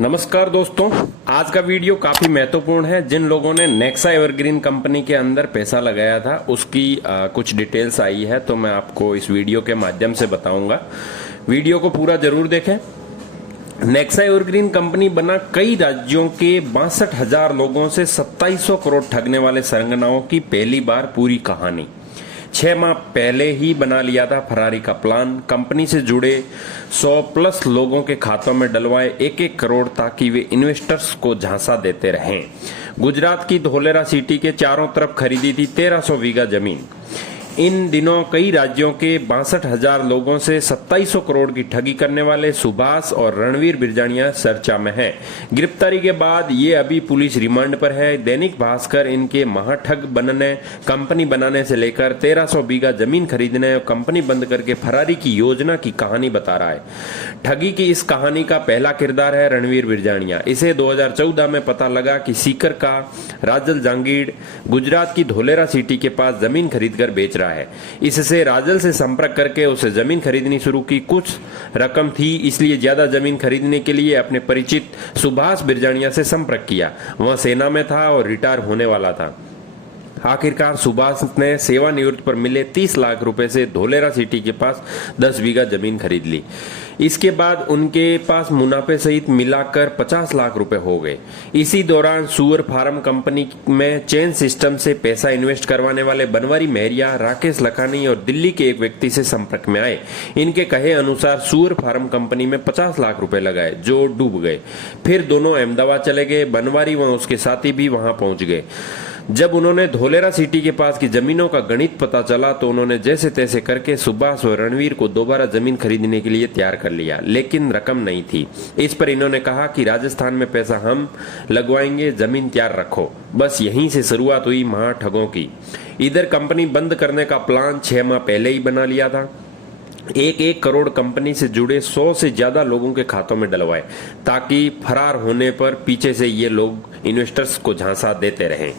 नमस्कार दोस्तों, आज का वीडियो काफी महत्वपूर्ण है। जिन लोगों ने नेक्सा एवरग्रीन कंपनी के अंदर पैसा लगाया था उसकी कुछ डिटेल्स आई है, तो मैं आपको इस वीडियो के माध्यम से बताऊंगा। वीडियो को पूरा जरूर देखें। नेक्सा एवरग्रीन कंपनी बना कई राज्यों के 62,000 लोगों से 2700 करोड़ ठगने वाले सरंगनाओं की पहली बार पूरी कहानी। 6 माह पहले ही बना लिया था फरारी का प्लान। कंपनी से जुड़े 100+ लोगों के खातों में डलवाए 1-1 करोड़ ताकि वे इन्वेस्टर्स को झांसा देते रहें। गुजरात की धोलेरा सिटी के चारों तरफ खरीदी थी 1300 बीघा जमीन। इन दिनों कई राज्यों के 62,000 लोगों से 2700 करोड़ की ठगी करने वाले सुभाष और रणवीर बिरजानिया चर्चा में है। गिरफ्तारी के बाद ये अभी पुलिस रिमांड पर है। दैनिक भास्कर इनके महाठग बनने, कंपनी बनाने से लेकर 1300 बीघा जमीन खरीदने और कंपनी बंद करके फरारी की योजना की कहानी बता रहा है। ठगी की इस कहानी का पहला किरदार है रणवीर बिरजानिया। इसे 2014 में पता लगा कि सीकर का राजल जांगीड़ गुजरात की धोलेरा सिटी के पास जमीन खरीदकर बेच रहा है। इससे राजल से संपर्क करके उसे जमीन खरीदनी शुरू की। कुछ रकम थी, इसलिए ज्यादा जमीन खरीदने के लिए अपने परिचित सुभाष बिरजानिया से संपर्क किया। वह सेना में था और रिटायर होने वाला था। आखिरकार सुभाष ने सेवानिवृत्ति पर मिले 30 लाख रुपए से धोलेरा सिटी के पास 10 बीघा जमीन खरीद ली। इसके बाद उनके पास मुनाफे सहित मिलाकर 50 लाख रुपए हो गए। इसी दौरान सुअर फार्म कंपनी में चेन सिस्टम से पैसा इन्वेस्ट करवाने वाले बनवारी मेहरिया, राकेश लखानी और दिल्ली के एक व्यक्ति से संपर्क में आए। इनके कहे अनुसार सुअर फार्म कंपनी में 50 लाख रुपए लगाए जो डूब गए। फिर दोनों अहमदाबाद चले गए। बनवारी व उसके साथी भी वहां पहुंच गए। जब उन्होंने धोलेरा सिटी के पास की जमीनों का गणित पता चला तो उन्होंने जैसे तैसे करके सुभाष और रणवीर को दोबारा जमीन खरीदने के लिए तैयार कर लिया, लेकिन रकम नहीं थी। इस पर इन्होंने कहा कि राजस्थान में पैसा हम लगवाएंगे, जमीन तैयार रखो। बस यहीं से शुरुआत हुई महाठगों की। इधर कंपनी बंद करने का प्लान 6 माह पहले ही बना लिया था। 1-1 करोड़ कंपनी से जुड़े 100 से ज्यादा लोगों के खातों में डलवाए ताकि फरार होने पर पीछे से ये लोग इन्वेस्टर्स को झांसा देते रहें।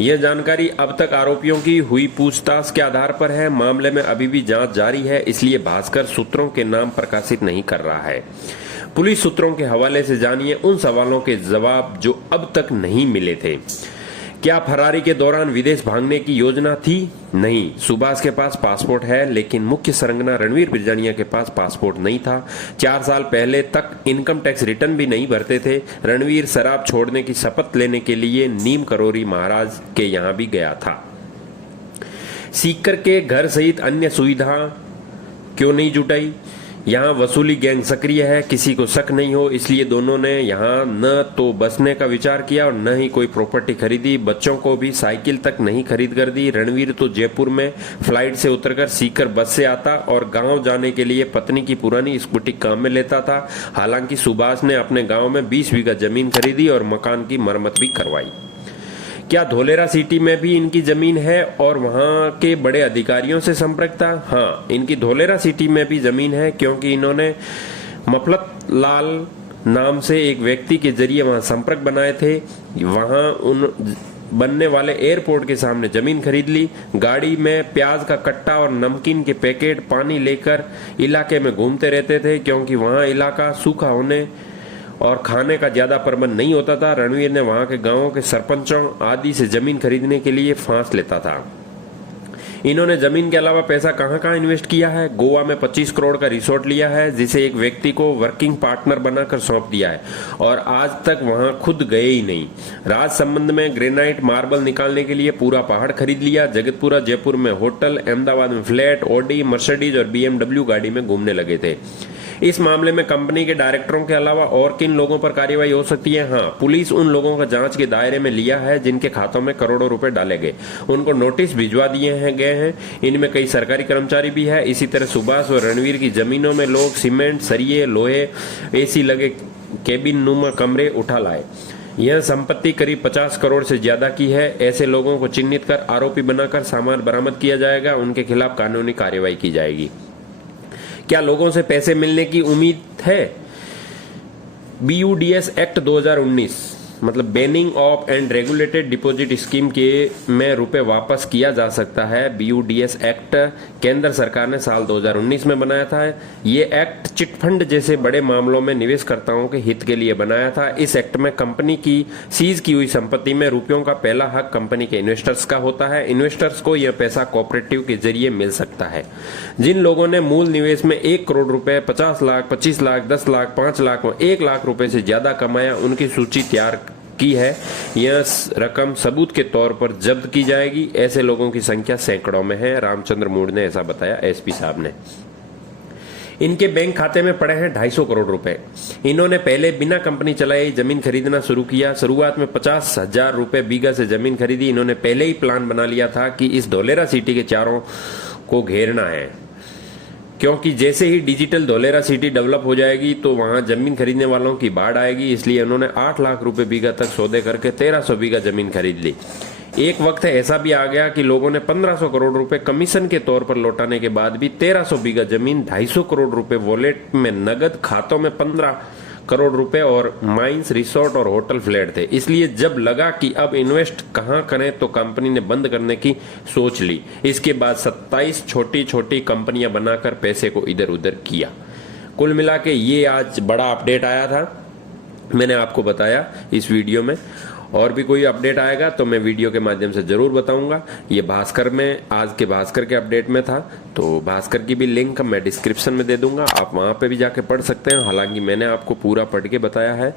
यह जानकारी अब तक आरोपियों की हुई पूछताछ के आधार पर है। मामले में अभी भी जांच जारी है, इसलिए भास्कर सूत्रों के नाम प्रकाशित नहीं कर रहा है। पुलिस सूत्रों के हवाले से जानिए उन सवालों के जवाब जो अब तक नहीं मिले थे। क्या फरारी के दौरान विदेश भागने की योजना थी? नहीं। सुभाष के पास पासपोर्ट है, लेकिन मुख्य सरंगना रणवीर बिरजानिया के पास पासपोर्ट नहीं था। 4 साल पहले तक इनकम टैक्स रिटर्न भी नहीं भरते थे। रणवीर शराब छोड़ने की शपथ लेने के लिए नीम करोरी महाराज के यहाँ भी गया था। सीकर के घर सहित अन्य सुविधा क्यों नहीं जुटाई? यहाँ वसूली गैंग सक्रिय है, किसी को शक नहीं हो, इसलिए दोनों ने यहाँ न तो बसने का विचार किया और न ही कोई प्रॉपर्टी खरीदी। बच्चों को भी साइकिल तक नहीं खरीद कर दी। रणवीर तो जयपुर में फ्लाइट से उतरकर सीकर बस से आता और गांव जाने के लिए पत्नी की पुरानी स्कूटी काम में लेता था। हालांकि सुभाष ने अपने गाँव में 20 बीघा जमीन खरीदी और मकान की मरम्मत भी करवाई। क्या धोलेरा सिटी में भी इनकी जमीन है और वहां के बड़े अधिकारियों से संपर्क था? हाँ, इनकी धोलेरा सिटी में भी जमीन है, क्योंकि इन्होंने मफलत लाल नाम से एक व्यक्ति के जरिए वहां संपर्क बनाए थे। वहां उन बनने वाले एयरपोर्ट के सामने जमीन खरीद ली। गाड़ी में प्याज का कट्टा और नमकीन के पैकेट पानी लेकर इलाके में घूमते रहते थे, क्योंकि वहां इलाका सूखा होने और खाने का ज्यादा प्रबंध नहीं होता था। रणवीर ने वहां के गांवों के सरपंचों आदि से जमीन खरीदने के लिए फांस लेता था। इन्होंने जमीन के अलावा पैसा कहां इन्वेस्ट किया है? गोवा में 25 करोड़ का रिसोर्ट लिया है, जिसे एक व्यक्ति को वर्किंग पार्टनर बनाकर सौंप दिया है और आज तक वहां खुद गए ही नहीं। राज संबंध में ग्रेनाइट मार्बल निकालने के लिए पूरा पहाड़ खरीद लिया। जगतपुरा जयपुर में होटल, अहमदाबाद में फ्लैट, ऑडी, मर्सिडीज और BMW गाड़ी में घूमने लगे थे। इस मामले में कंपनी के डायरेक्टरों के अलावा और किन लोगों पर कार्रवाई हो सकती है? हाँ, पुलिस उन लोगों का जांच के दायरे में लिया है जिनके खातों में करोड़ों रुपए डाले गए। उनको नोटिस भिजवा दिए गए हैं। इनमें कई सरकारी कर्मचारी भी है। इसी तरह सुभाष और रणवीर की जमीनों में लोग सीमेंट, सरिये, लोहे, AC लगे केबिन नुमा कमरे उठा लाए। यह संपत्ति करीब 50 करोड़ से ज्यादा की है। ऐसे लोगों को चिन्हित कर आरोपी बनाकर सामान बरामद किया जाएगा। उनके खिलाफ कानूनी कार्रवाई की जाएगी। क्या लोगों से पैसे मिलने की उम्मीद है? BUDS एक्ट 2019 मतलब banning of and regulated deposit scheme के में रुपए वापस किया जा सकता है। BUDS एक्ट केंद्र सरकार ने साल 2019 में बनाया था। ये एक्ट चिटफंड जैसे बड़े मामलों में निवेशकर्ताओं के हित के लिए बनाया था। इस एक्ट में कंपनी की सीज की हुई संपत्ति में रुपयों का पहला हक कंपनी के इन्वेस्टर्स का होता है। इन्वेस्टर्स को यह पैसा कोऑपरेटिव के जरिए मिल सकता है। जिन लोगों ने मूल निवेश में 1 करोड़ रुपए, 50 लाख, 25 लाख, 10 लाख, 5 लाख और 1 लाख रुपए से ज्यादा कमाया, उनकी सूची तैयार की है। यह रकम सबूत के तौर पर जब्त की जाएगी। ऐसे लोगों की संख्या सैकड़ों में है। रामचंद्र मूड ने ऐसा बताया, एसपी साहब ने। इनके बैंक खाते में पड़े हैं 250 करोड़ रुपए। इन्होंने पहले बिना कंपनी चलाए जमीन खरीदना शुरू किया। शुरुआत में 50,000 रुपए बीघा से जमीन खरीदी। इन्होंने पहले ही प्लान बना लिया था कि इस धोलेरा सिटी के चारों को घेरना है, क्योंकि जैसे ही डिजिटल धोलेरा सिटी डेवलप हो जाएगी तो वहां जमीन खरीदने वालों की बाढ़ आएगी। इसलिए उन्होंने 8 लाख रुपए बीघा तक सौदे करके 1300 बीघा जमीन खरीद ली। एक वक्त ऐसा भी आ गया कि लोगों ने 1500 करोड़ रुपए कमीशन के तौर पर लौटाने के बाद भी 1300 बीघा जमीन, 250 करोड़ रुपए वॉलेट में नगद, खातों में 15 करोड़ रुपए और माइंस, रिसोर्ट और होटल फ्लैट थे। इसलिए जब लगा कि अब इन्वेस्ट कहां करें तो कंपनी ने बंद करने की सोच ली। इसके बाद 27 छोटी छोटी कंपनियां बनाकर पैसे को इधर उधर किया। कुल मिला के ये आज बड़ा अपडेट आया था, मैंने आपको बताया इस वीडियो में। और भी कोई अपडेट आएगा तो मैं वीडियो के माध्यम से जरूर बताऊंगा। ये भास्कर में, आज के भास्कर के अपडेट में था, तो भास्कर की भी लिंक मैं डिस्क्रिप्शन में दे दूंगा, आप वहां पे भी जाके पढ़ सकते हैं। हालांकि मैंने आपको पूरा पढ़ के बताया है।